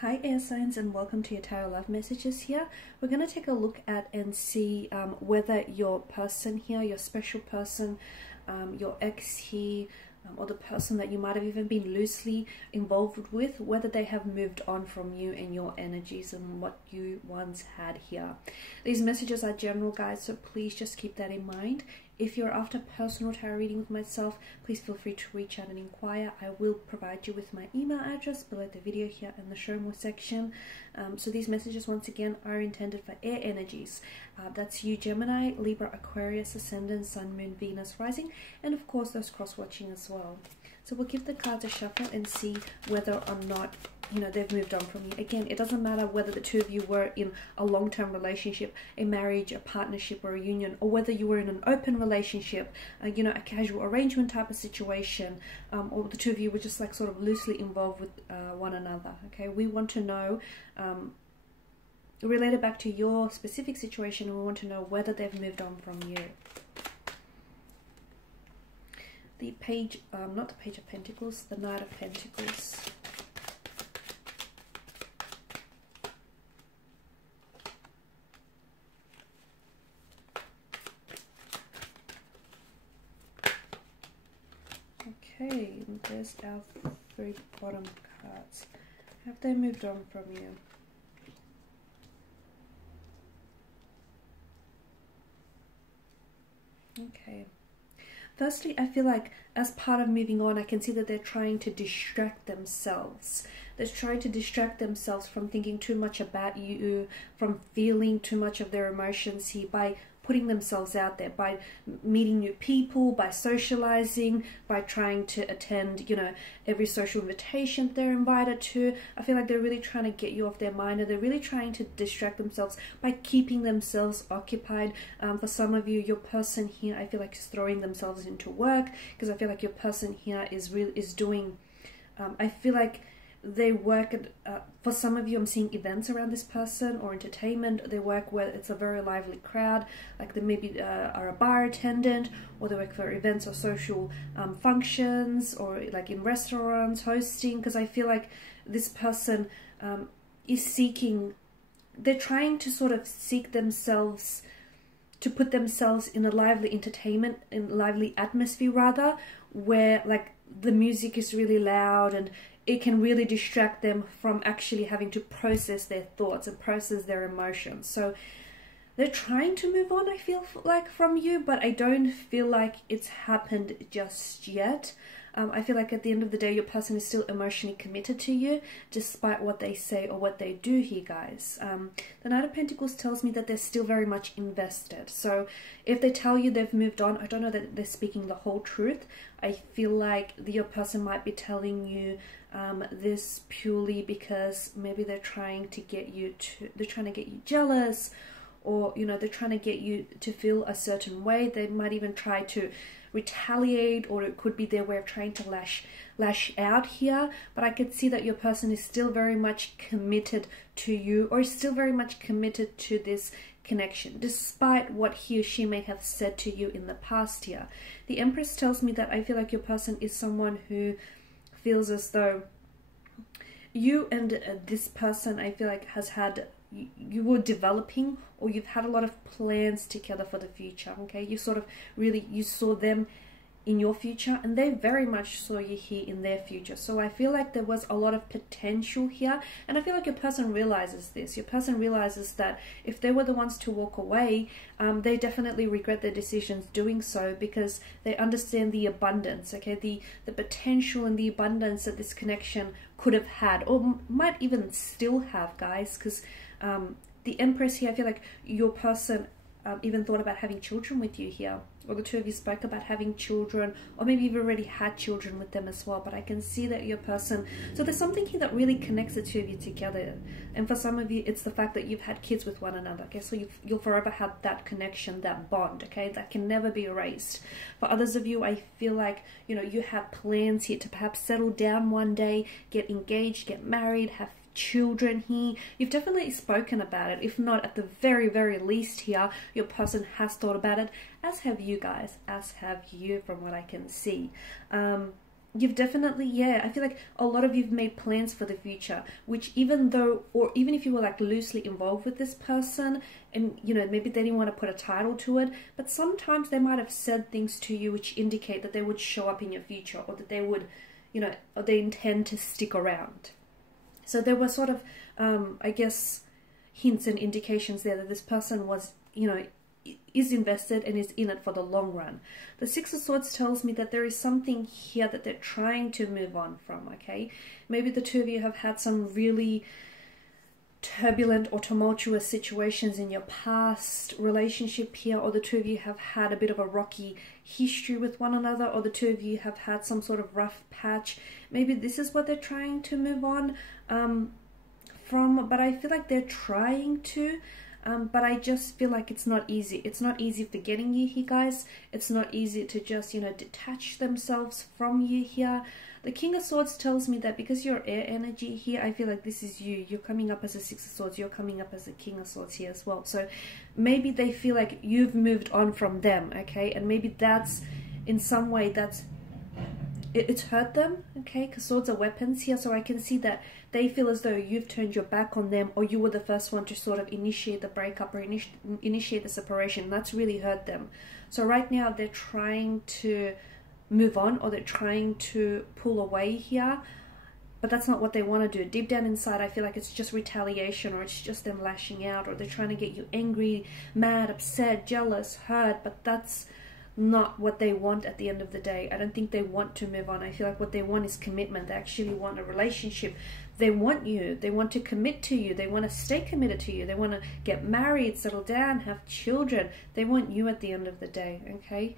Hi air signs, and welcome to your tarot love messages here. We're going to take a look at and see whether your person here, your special person, your ex here, or the person that you might have even been loosely involved with, whether they have moved on from you and your energies and what you once had here. These messages are general, guys, so please just keep that in mind. If you're after personal tarot reading with myself, please feel free to reach out and inquire. I will provide you with my email address below the video here in the show more section. So these messages, once again, are intended for air energies. That's you, Gemini, Libra, Aquarius, Ascendant, Sun, Moon, Venus, Rising, and of course those cross-watching as well. So we'll give the cards a shuffle and see whether or not, you know, they've moved on from you. Again, it doesn't matter whether the two of you were in a long-term relationship, a marriage, a partnership, or a union, or whether you were in an open relationship, you know, a casual arrangement type of situation, or the two of you were just like sort of loosely involved with one another. Okay, we want to know, related back to your specific situation, we want to know whether they've moved on from you. The page, not the Page of Pentacles, the Knight of Pentacles. Okay, and there's our three bottom cards. Have they moved on from you? Okay. Firstly, I feel like as part of moving on, I can see that they're trying to distract themselves. They're trying to distract themselves from thinking too much about you, from feeling too much of their emotions here by putting themselves out there, by meeting new people, by socializing, by trying to attend, you know, every social invitation they're invited to. I feel like they're really trying to get you off their mind, or they're really trying to distract themselves by keeping themselves occupied. For some of you, your person here, I feel like is throwing themselves into work, because I feel like your person here is doing, I feel like they work at, for some of you, I'm seeing events around this person or entertainment. They work where it's a very lively crowd, like they maybe are a bar attendant, or they work for events or social functions, or like in restaurants, hosting, because I feel like this person is seeking, they're trying to sort of seek themselves, to put themselves in a lively entertainment, in lively atmosphere rather, where like the music is really loud and it can really distract them from actually having to process their thoughts and process their emotions. So they're trying to move on, I feel like, from you, but I don't feel like it's happened just yet. I feel like at the end of the day, your person is still emotionally committed to you, despite what they say or what they do here, guys. The Knight of Pentacles tells me that they're still very much invested. So if they tell you they've moved on, I don't know that they're speaking the whole truth. I feel like your person might be telling you this purely because maybe they're trying to get you jealous, or, you know, they're trying to get you to feel a certain way. They might even try to retaliate, or it could be their way of trying to lash out here. But I could see that your person is still very much committed to you, or is still very much committed to this connection, despite what he or she may have said to you in the past here. The Empress tells me that I feel like your person is someone who feels as though you and this person, I feel like, has had, you were developing, or you've had a lot of plans together for the future. Okay, you sort of really, you saw them in your future, and they very much saw you here in their future. So I feel like there was a lot of potential here, and I feel like your person realizes this. Your person realizes that if they were the ones to walk away, they definitely regret their decisions doing so, because they understand the abundance, okay, the potential and the abundance that this connection could have had, or might even still have, guys, because the Empress here, I feel like your person even thought about having children with you here, or the two of you spoke about having children, or maybe you've already had children with them as well. But I can see that your person, so there's something here that really connects the two of you together. And for some of you, it's the fact that you've had kids with one another, okay, so you'll forever have that connection, that bond, okay, that can never be erased. For others of you, I feel like, you know, you have plans here to perhaps settle down one day, get engaged, get married, have children here. You've definitely spoken about it. If not, at the very least here, your person has thought about it, as have you guys, as have you, from what I can see. you've definitely, yeah, I feel like a lot of you've made plans for the future, which even though, or even if you were like loosely involved with this person and, you know, maybe they didn't want to put a title to it, but sometimes they might have said things to you which indicate that they would show up in your future, or that they would, you know, or they intend to stick around. So there were sort of, I guess, hints and indications there that this person was, you know, is invested and is in it for the long run. The Six of Swords tells me that there is something here that they're trying to move on from, okay? Maybe the two of you have had some really turbulent or tumultuous situations in your past relationship here, or the two of you have had a bit of a rocky history with one another, or the two of you have had some sort of rough patch. Maybe this is what they're trying to move on from, but I feel like they're trying to, but I just feel like it's not easy. It's not easy forgetting you here, guys. It's not easy to just, you know, detach themselves from you here. The King of Swords tells me that because you're air energy here, I feel like this is you. You're coming up as a Six of Swords. You're coming up as a King of Swords here as well. So maybe they feel like you've moved on from them, okay? And maybe that's, in some way, that's, it's hurt them, okay? Because swords are weapons here, so I can see that they feel as though you've turned your back on them, or you were the first one to sort of initiate the breakup or initiate the separation, and that's really hurt them. So right now they're trying to move on, or they're trying to pull away here, but that's not what they want to do. Deep down inside, I feel like it's just retaliation, or it's just them lashing out, or they're trying to get you angry, mad, upset, jealous, hurt, but that's not what they want at the end of the day. I don't think they want to move on. I feel like what they want is commitment. They actually want a relationship. They want you. They want to commit to you. They want to stay committed to you. They want to get married, settle down, have children. They want you at the end of the day, okay?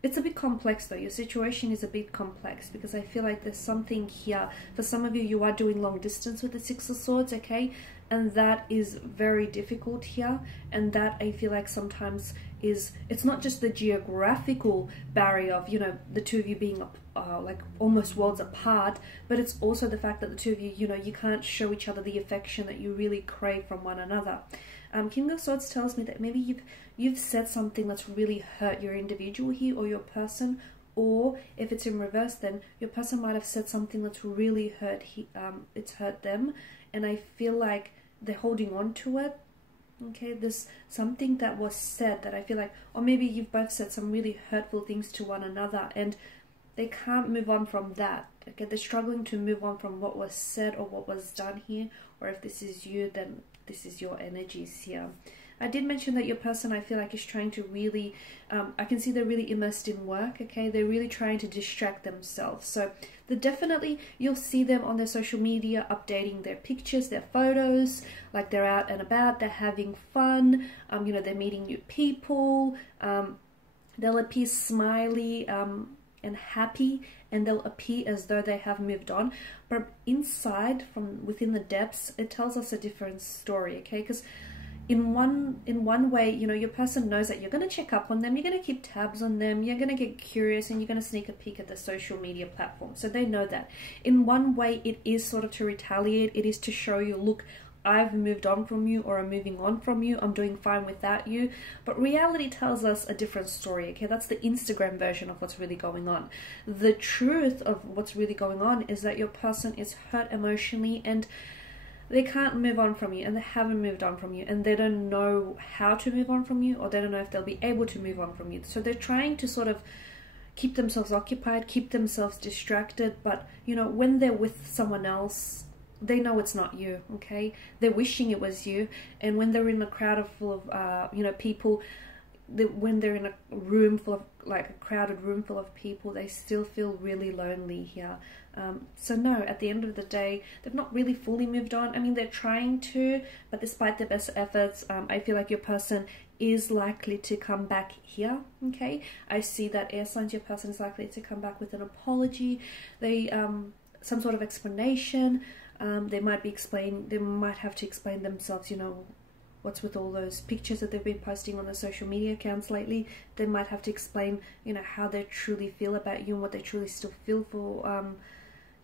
It's a bit complex though. Your situation is a bit complex, because I feel like there's something here. For some of you, you are doing long distance with the Six of Swords, okay? And that is very difficult here. And that, I feel like, sometimes is, it's not just the geographical barrier of, you know, the two of you being like almost worlds apart, but it's also the fact that the two of you, you know, you can't show each other the affection that you really crave from one another. King of Swords tells me that maybe you've said something that's really hurt your individual here, or your person, or if it's in reverse, then your person might have said something that's really hurt it's hurt them, and I feel like they're holding on to it. Okay, there's something that was said that I feel like, or maybe you've both said some really hurtful things to one another, and they can't move on from that. Okay, they're struggling to move on from what was said or what was done here, or if this is you, then this is your energies here. I did mention that your person, I feel like, is trying to really, I can see they're really immersed in work, okay? They're really trying to distract themselves. So definitely, you'll see them on their social media updating their pictures, their photos, like they're out and about, they're having fun, you know, they're meeting new people, they'll appear smiley and happy, and they'll appear as though they have moved on. But inside, from within the depths, it tells us a different story, okay? Because in one way, you know, your person knows that you're going to check up on them, you're going to keep tabs on them, you're going to get curious, and you're going to sneak a peek at the social media platform. So they know that. In one way, it is sort of to retaliate. It is to show you, look, I've moved on from you, or I'm moving on from you, I'm doing fine without you. But reality tells us a different story, okay? That's the Instagram version of what's really going on. The truth of what's really going on is that your person is hurt emotionally, and they can't move on from you, and they haven't moved on from you, and they don't know how to move on from you, or they don't know if they'll be able to move on from you. So they're trying to sort of keep themselves occupied, keep themselves distracted, but, you know, when they're with someone else, they know it's not you, okay? They're wishing it was you, and when they're in a crowd full of, you know, people, when they're in a room full of, like a crowded room full of people, they still feel really lonely here. So no, at the end of the day, they've not really fully moved on. I mean, they're trying to, but despite their best efforts, I feel like your person is likely to come back here, okay? I see that air signs, your person is likely to come back with an apology, some sort of explanation. They might have to explain themselves, you know, what's with all those pictures that they've been posting on the social media accounts lately. They might have to explain, you know, how they truly feel about you and what they truly still feel for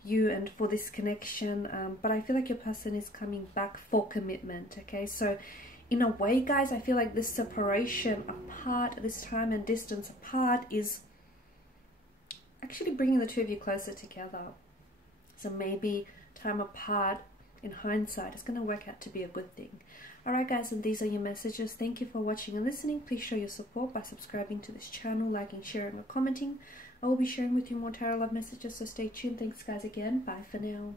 you and for this connection. But I feel like your person is coming back for commitment, okay? So in a way, guys, I feel like this separation apart, this time and distance apart, is actually bringing the two of you closer together. So maybe time apart, in hindsight, is going to work out to be a good thing. Alright guys, and these are your messages. Thank you for watching and listening. Please show your support by subscribing to this channel, liking, sharing or commenting. I will be sharing with you more tarot love messages, so stay tuned. Thanks guys again. Bye for now.